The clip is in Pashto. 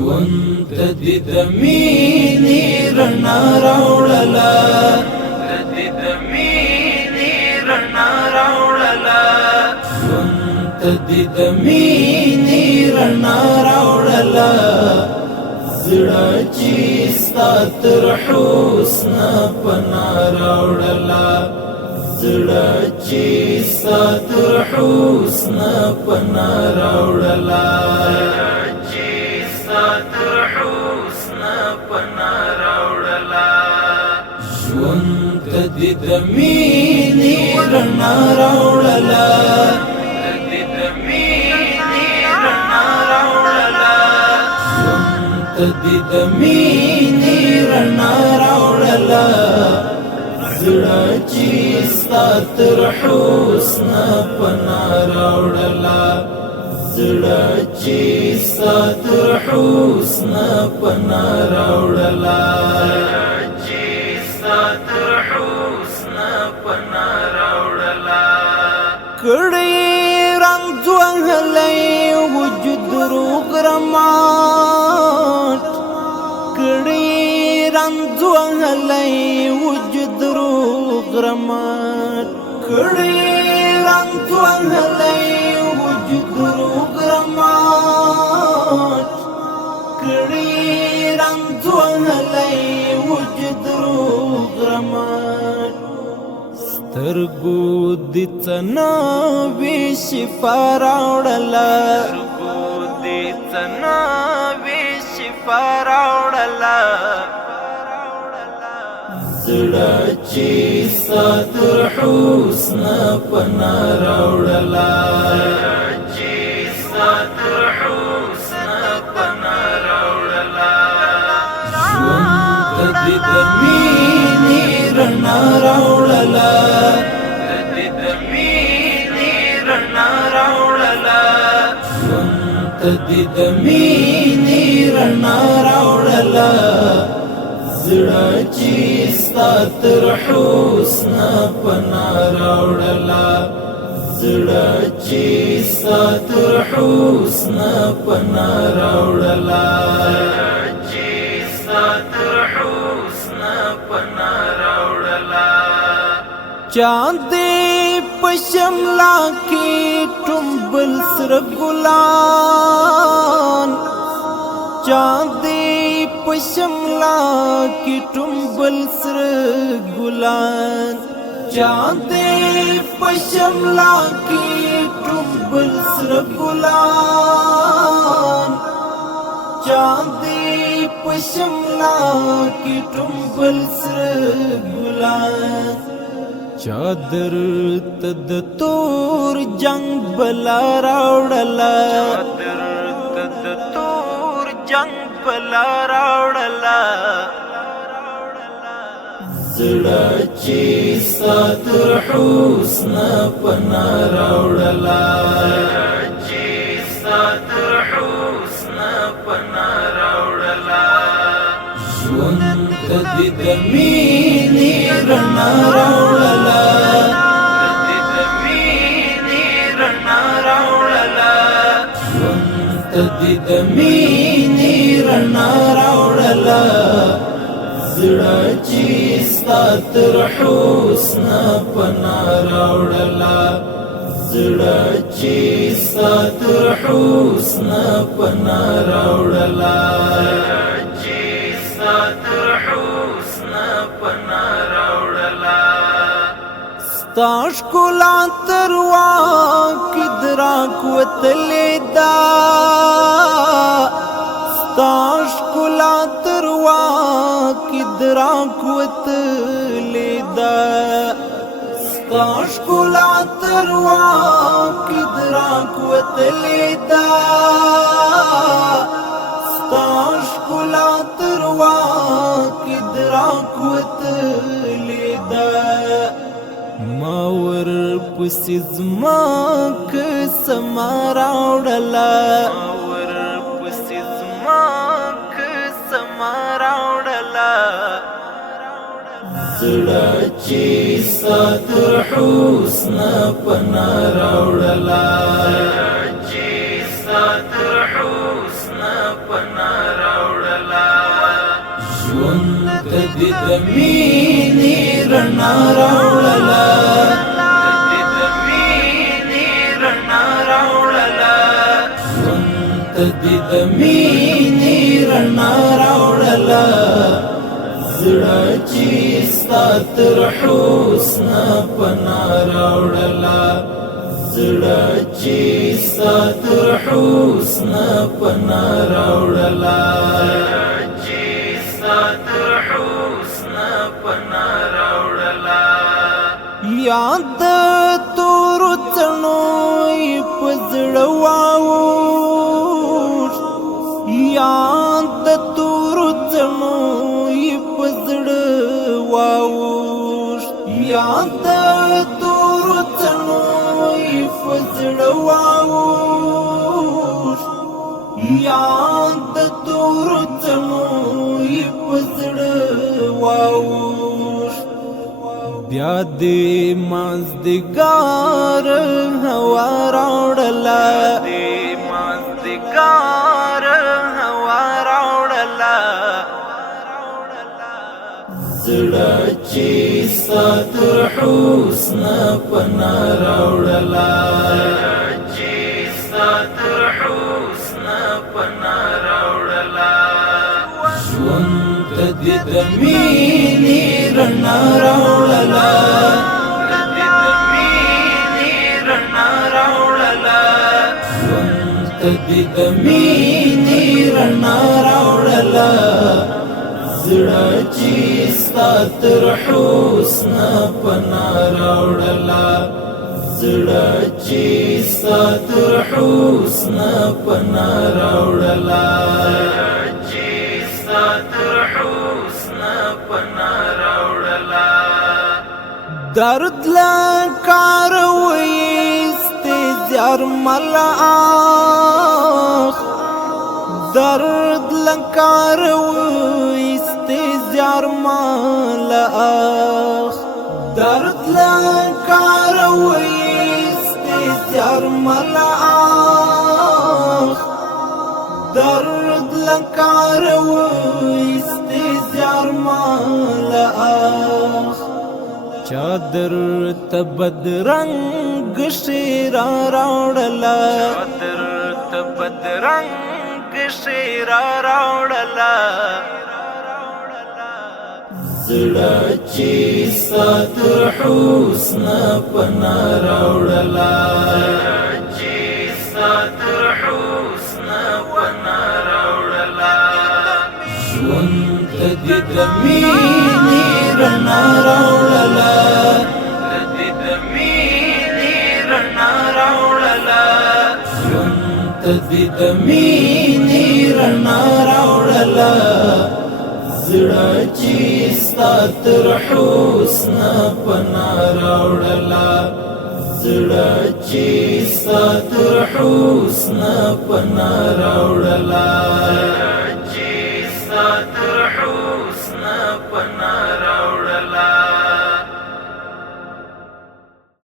ژوند ته دې د مینې رڼا راوړله، ژوند ته دې د مینې رڼا راوړله، زړه چې ستا تر حسن پناه راوړله، زړه چې ستا تر حسن پناه راوړله، ژوند ته دې د مینې رڼا راوړله، ژوند ته دې د مینې رڼا راوړله، زړه چې ستا تر حسن پناه راوړله، زړه چې ستا تر حسن پناه راوړله، کړي رنځ وهلی وجود روغ رمات، کړي رنځ وهلی وجود روغ رمات، کړي رنځ وهلی وجود روغ رمات، کړي رنځ وهلی وجود روغ رمات، سترګو دې څنا وې شفا راوړله، زړه چې ستا تر حسن پناه راوړله، ژوند ته دې د مینې رڼا راوړله، ژوند ته دې د مینې رڼا راوړله، زړه چې ستا تر حسن پناه راوړله، زړه چې ستا تر حسن پناه راوړله، چاندې په شملا کې ټومبل سره ګلان، چاندې په شملا کې ټومبل سره ګلان، چاندې په شملا کې ټومبل سره ګلان، چاندې په شملا کې ټومبل سره ګلان، چادر ته د تور جنگ بلا راوړله، زړه چې ستا تر حسن پناه راوړله، ژوند ته دې د مینې رڼا راوړله، ژوند ته دې د مینې رڼا راوړله، زړه چې ستا تر حسن پناه راوړله، زړه چې ستا تر حسن پناه راوړله، ستا ښکلا تر واک ادراک وتلې ده، ستا ښکلا تر واک ادراک وتلې ده، ستا ښکلا تر واک ادراک وتلې ده، ستا ښکلا تر واک ادراک وتلې ده، ما ورپسې زما قسمه راوړله، زړه چې ستا تر حسن پناه راوړله، پنا راوړلا ژوند ته دې د مینې رڼا راوړلا ژوند ته دې د مینې رڼا راوړلا زړه چې ستا تر حسن پنا راوړلا زړه چې ستا تر حسن پنا راوړلا چې ستا تر حسن پنا راوړلا یاد تور څنو په زړه واوښت یاد تور څنو په زړه واوښت یاد تور څنو په زړه واوښت یاد تور څنو په زړه واوښت بیا دې مازدیګر هوا راوړله زړه چې ستا تر حسن پنا راوړلا چې ستا تر حسن پنا راوړلا ژوند ته دې د مینې رڼا راوړلا ژوند ته دې د مینې رڼا راوړلا زړه چې ستا تر حسن پنا راوړلا زړه چې ستا تر حسن پنا راوړلا چې ستا تر حسن پنا راوړلا درد لا کار وېست زار ملاخ درد لا کار زار ملاخ درد لکار ویست زار ملاخ درد لکار ویست زار ملاخ چادر تبد رنگ شیرا راوڑلا چادر تبد رنگ شیرا راوڑلا زړه چې ستا تر حسن پنا راوړلا چې ستا تر حسن پنا راوړلا ژوند ته دې د مینې رڼا راوړلا ژوند ته دې د مینې رڼا راوړلا زړه چې ستا تر حسن پنا راوړلا زړه چې ستا تر حسن پنا راوړلا